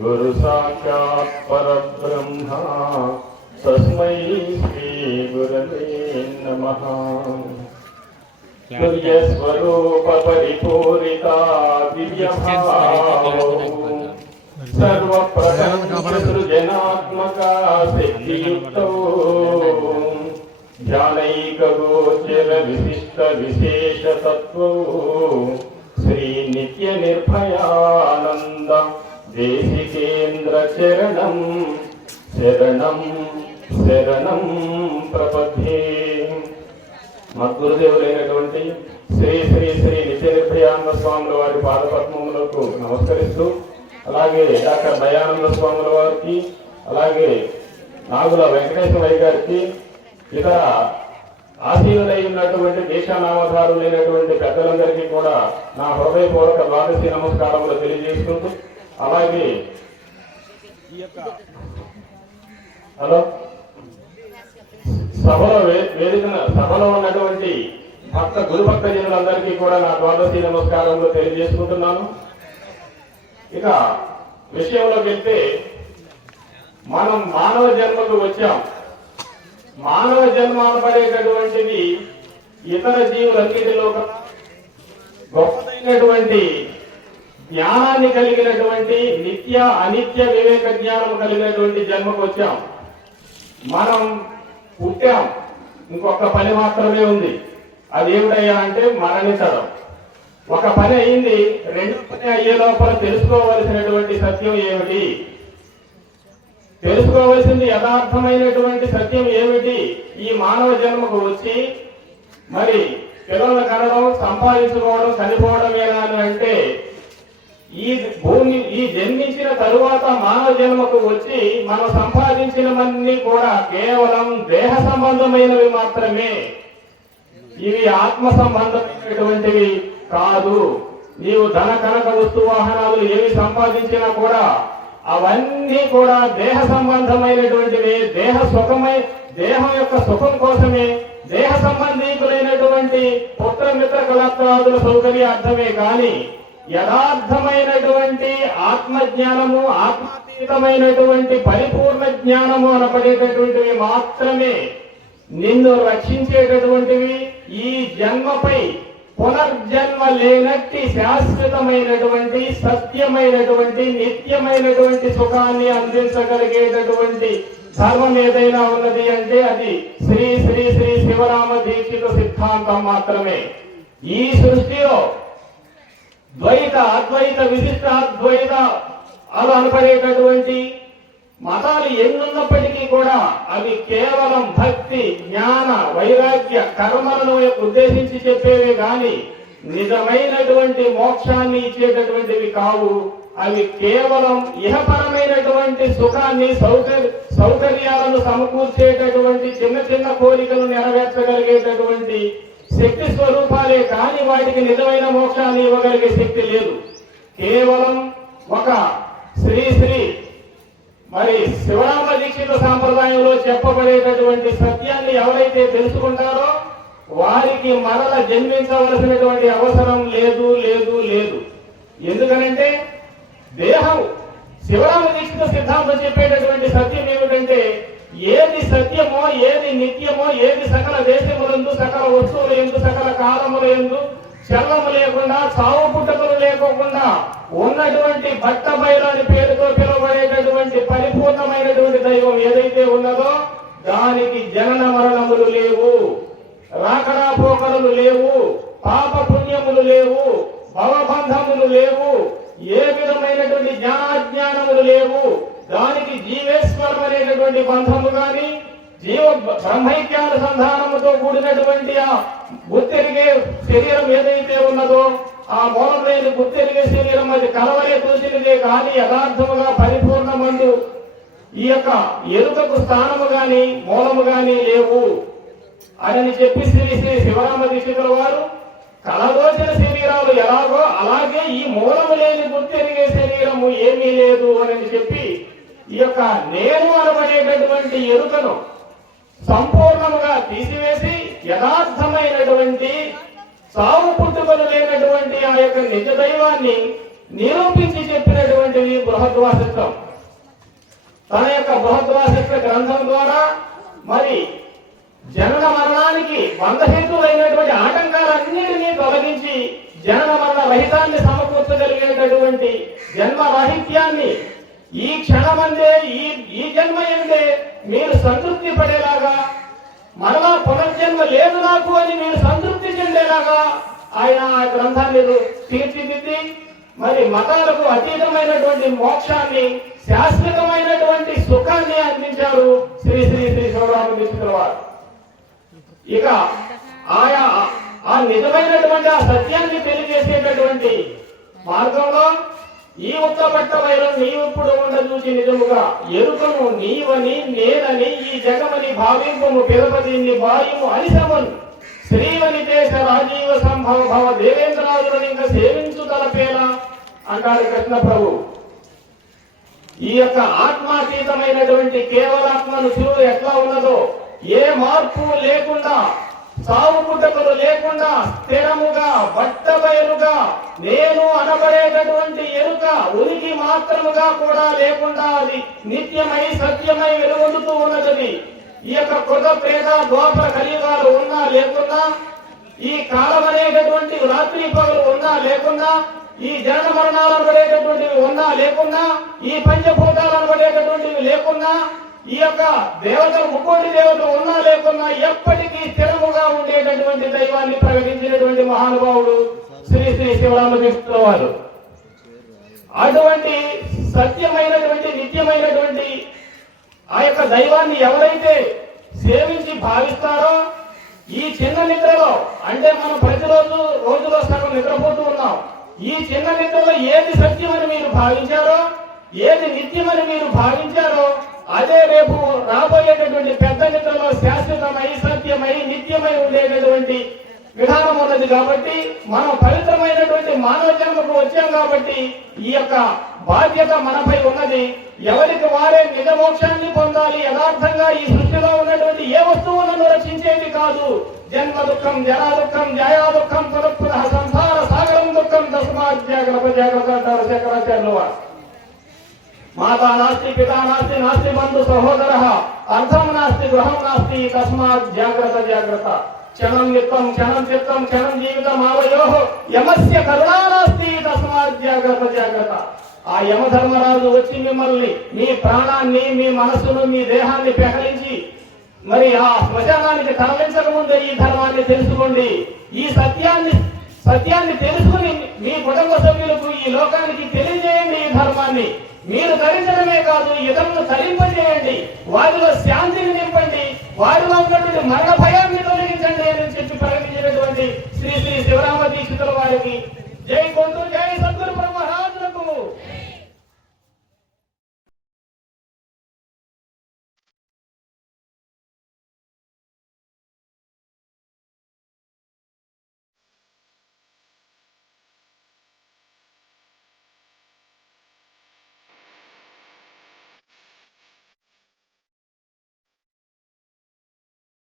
गुरु साक्षात् परब्रह्म तस्मै श्री गुरवे नमः। तुल्य स्वरूप परिपूरिता दिव्यभावो सर्व प्रपंच सृजनात्मका सिद्धियुक्तो ध्यानैक गोचर विशिष्ट विशेष तत्व श्री नित्य निर्भयानंद देशिकेन्द्र चरणं शरणं शरणं प्रपद्ये। మద్గురుదేవులైనటువంటి శ్రీ శ్రీ శ్రీ నిత్య నిర్భయానంద స్వాముల వారి పాదపద్మములకు నమస్కరిస్తూ, అలాగే డాక్టర్ దయానంద స్వాముల వారికి, అలాగే నాగుల వెంకటేశ్వరయ్య గారికి, ఇతర ఆశీనులై ఉన్నటువంటి దేశానామధారులైనటువంటి పెద్దలందరికీ కూడా నా హృదయపూర్వక ద్వాదశి నమస్కారములు తెలియజేసుకుంటూ, అలాగే ఈ యొక్క సభలో ఉన్నటువంటి గురు భక్త జనులందరికీ కూడా నా ద్వాదశి నమస్కారములు తెలియజేసుకుంటున్నాను. ఇక విషయంలోకి వెళ్తే, మనం మానవ జన్మకు వచ్చాం. మానవ జన్మ అనబడేటటువంటిది ఇతర జీవులన్నిటిలో గొప్పదైనటువంటి జ్ఞానాన్ని కలిగినటువంటి నిత్య అనిత్య వివేక జ్ఞానం కలిగినటువంటి జన్మకు వచ్చాం. మనం పుట్టాం, ఇంకొక పని మాత్రమే ఉంది. అదేమిటయ్యా అంటే మరణించడం. ఒక పని అయింది, రెండో పని అయ్యే లోపల తెలుసుకోవలసినటువంటి సత్యం ఏమిటి, తెలుసుకోవలసింది యథార్థమైనటువంటి సత్యం ఏమిటి? ఈ మానవ జన్మకు వచ్చి మరి పిల్లలు కనడం, సంపాదించుకోవడం, చనిపోవడమేనా అని అంటే, ఈ జన్మించిన తరువాత మానవ జన్మకు వచ్చి మనం సంపాదించినవన్నీ కూడా కేవలం దేహ సంబంధమైనవి మాత్రమే. ఇవి ఆత్మ సంబంధమైనటువంటివి కాదు. నీవు ధన కనక వస్తు వాహనాలు ఏవి సంపాదించినా కూడా అవన్నీ కూడా దేహ సంబంధమైనటువంటివి. దేహం యొక్క సుఖం కోసమే, దేహ సంబంధీకులైనటువంటి పుత్రమిత్ర కళత్రాదుల సౌకర్యార్థమే కానీ యథార్థమైనటువంటి ఆత్మజ్ఞానము, ఆత్మాతీతమైనటువంటి పరిపూర్ణ జ్ఞానము అనబడేటటువంటివి మాత్రమే నిన్ను రక్షించేటటువంటివి. ఈ జన్మపై పునర్జన్మ లేనట్టి శాశ్వతమైనటువంటి సత్యమైనటువంటి నిత్యమైనటువంటి సుఖాన్ని అందించగలిగేటటువంటి ధర్మం ఏదైనా ఉన్నది అంటే అది శ్రీ శ్రీ శ్రీ శివరామ దీక్షిత సిద్ధాంతం మాత్రమే. ఈ సృష్టిలో ద్వైత, అద్వైత, విశిష్ట అద్వైత అలా అనపడేటటువంటి మతాలు ఎన్నున్నప్పటికీ కూడా అవి కేవలం భక్తి, జ్ఞాన, వైరాగ్య, కర్మలను ఉద్దేశించి చెప్పేవి కానీ నిజమైనటువంటి మోక్షాన్ని ఇచ్చేటటువంటివి కావు. అవి కేవలం ఇహపరమైనటువంటి సుఖాన్ని, సౌకర్యాలను సమకూర్చేటటువంటి చిన్న చిన్న కోరికలు నెరవేర్చగలిగేటటువంటి శక్తి స్వరూపాలే కానీ వాటికి నిజమైన మోక్షాన్ని ఇవ్వగలిగే శక్తి లేదు. కేవలం ఒక శ్రీ శ్రీ మరి శివరామ దీక్షిత సాంప్రదాయంలో చెప్పబడేటటువంటి సత్యాన్ని ఎవరైతే తెలుసుకుంటారో వారికి మరల జన్మించవలసినటువంటి అవసరం లేదు లేదు లేదు. ఎందుకనంటే దేహం శివరామ దీక్షిత సిద్ధాంతం చెప్పేటటువంటి సత్యం ఏమిటంటే, ఏది సత్యమో, ఏది నిత్యమో, ఏది సకల దేశములందు, సకల వస్తువుల యందు, సకల కాలముల యందు చల్లము లేకుండా, చావు పుట్టుకలు లేకోకుండా ఉన్నటువంటి భట్ట బయలు పేరుతో పిలువబడేటటువంటి పరిపూర్ణమైనటువంటి దైవం ఏదైతే ఉన్నదో దానికి జనన మరణములు లేవు, రాకడా పోకడలు లేవు, పాప పుణ్యములు లేవు, భవబంధములు లేవు, ఏ విధమైనటువంటి జ్ఞానాజ్ఞానములు లేవు. దానికి జీవేశ్వరం అనేటటువంటి బంధము కానీ, జీవ బ్రహ్మైక్యానుసంధానముతో కూడినటువంటి ఆ గుర్తెరిగే శరీరం ఏదైతే ఉన్నదో ఆ మూలం లేని గుర్తెరిగే శరీరం అది కలవలే చూసినదే కానీ యథార్థముగా పరిపూర్ణమందు ఈ యొక్క ఎరుకకు స్థానము గాని మూలము గాని లేవు అని చెప్పి శ్రీ శ్రీ శివరామ దీక్షితుల వారు కలదోచిన శరీరాలు ఎలాగో అలాగే ఈ మూలము లేని గుర్తెరిగే శరీరము ఏమీ లేదు అని చెప్పి ఈ యొక్క నేను అనబడేటటువంటి ఎరుకను సంపూర్ణముగా తీసివేసి యథార్థమైనటువంటి సాగు పుట్టుకలు లేనటువంటి ఆ యొక్క నిజ దైవాన్ని నిరూపించి చెప్పినటువంటివి బృహద్వాసిష్టం. తన యొక్క బృహద్వాసిష్ట గ్రంథం ద్వారా మరి జనన మరణానికి బంధహేతులైనటువంటి ఆటంకాలన్నిటినీ తొలగించి జనన మరణ రహితాన్ని సమకూర్చగలిగేటటువంటి జన్మ రాహిత్యాన్ని ఈ క్షణమందే ఈ జన్మ ఎందే మీరు సంతృప్తి పడేలాగా, మరలా పునర్జన్మ లేదు నాకు అని మీరు సంతృప్తి చెందేలాగా ఆయన ఆ గ్రంథాన్ని తీర్చిదిద్ది మరి మతాలకు అతీతమైనటువంటి మోక్షాన్ని, శాశ్వతమైనటువంటి సుఖాన్ని అందించారు శ్రీ శ్రీ శ్రీ శివరామ దీక్షితుల వారు. ఇక ఆయా ఆ నిజమైనటువంటి ఆ సత్యాన్ని తెలియజేసేటటువంటి మార్గంలో ఈ ఉత్తపట్ట వైరం నీవిప్పుడు ఉండ చూచి నిజముగా ఎరుకను నీవని నేనని ఈ జగమని భావింపము పిదపతిని బాయుము అనిశమను శ్రీవని దేశ రాజీవ సంభవ భవ దేవేంద్రాదులను ఇంకా సేవించు తలపేలా అంటారు కృష్ణ ప్రభు. ఈ యొక్క ఆత్మాతీతమైనటువంటి కేవలాత్మను శివుడు ఎట్లా ఉన్నదో ఏ మార్పు లేకుండా, సావు పుట్టుకలు లేకుండా స్థిరముగా బట్టబయలుగా నేను అనబడేటటువంటి ఎరుక ఉనికి మాత్రముగా కూడా లేకుండా అది నిత్యమై సత్యమై వెలువడుతూ ఉన్నది. ఈ యొక్క కృత ప్రేత ద్వాపర కలియుగాలు ఉన్నా లేకున్నా, ఈ కాలం అనేటటువంటి రాత్రి పగలు ఉన్నా లేకున్నా, ఈ జనన మరణాలు అనబడేటటువంటివి ఉన్నా లేకున్నా, ఈ పంచభూతాలు అనబడేటటువంటివి లేకున్నా, ఈ యొక్క దేవతలు ముక్కోటి దేవతలు ఉన్నా లేకున్నా ఎప్పటికీ స్థిరముగా ఉండేటటువంటి దైవాన్ని ప్రకటించినటువంటి మహానుభావుడు శ్రీ శ్రీ శివరామకృష్ణ వారు. అటువంటి సత్యమైనటువంటి నిత్యమైనటువంటి ఆ యొక్క దైవాన్ని ఎవరైతే సేవించి భావిస్తారో ఈ చిన్న నిద్రలో, అంటే మనం ప్రతిరోజు రోజులో సగం నిద్రపోతూ ఉన్నాం, ఈ చిన్న నిద్రలో ఏది సత్యమని మీరు భావించారో, ఏది నిత్యమని మీరు భావించారో అదే రేపు రాబోయేటటువంటి పెద్ద నిద్రలో శాశ్వతమై సత్యమై నిత్యమై ఉండేటటువంటి విధానం ఉన్నది. కాబట్టి మనం పవిత్రమైనటువంటి మానవ జన్మకు వచ్చాం కాబట్టి ఈ యొక్క బాధ్యత మనపై ఉన్నది. ఎవరికి వారే నిజ మోక్షాన్ని పొందాలి. యథార్థంగా ఈ సృష్టిలో ఉన్నటువంటి ఏ వస్తువులను రక్షించేది కాదు. జన్మ దుఃఖం, జరా దుఃఖం, జయా దుఃఖం, పునః సంసార సాగరం దుఃఖం, తస్మాత్ జాగ్రత్త జాగ్రత్త అంటారు శంకరాచార్యుల వారు. మాతా నాస్తి, పితా నాస్తి, నాస్తి బంధు సహోదర, అర్థం నాస్తి, గృహం నాస్తి, తస్మాత్ జాగ్రత్త జాగ్రత్త. క్షణం నిత్యం, క్షణం చిత్తం, క్షణం జీవితం ఆవయో యమస్య కరుణా నాస్తి, తస్మాత్ జాగ్రత్త జాగ్రత్త. ఆ యమధర్మరాజు వచ్చి మిమ్మల్ని, మీ ప్రాణాన్ని, మీ మనస్సును, మీ దేహాన్ని పెకలించి మరి ఆ శ్మశానానికి తరలించక ముందే ఈ ధర్మాన్ని తెలుసుకోండి. ఈ సత్యాన్ని తెలుసుకుని మీ కుటుంబ సభ్యులకు, ఈ లోకానికి తెలియజేయండి. ఈ ధర్మాన్ని మీరు ధరించడమే కాదు, ఇతరులను తరింపజేయండి, వారిలో శాంతిని నింపండి, వారిలో ఉన్నటువంటి మరణ భయాన్ని తొలగించండి అని చెప్పి ప్రకటించినటువంటి శ్రీ శ్రీ శివరామ దీక్షితుల వారికి జై కొంటూ జై సద్గురు.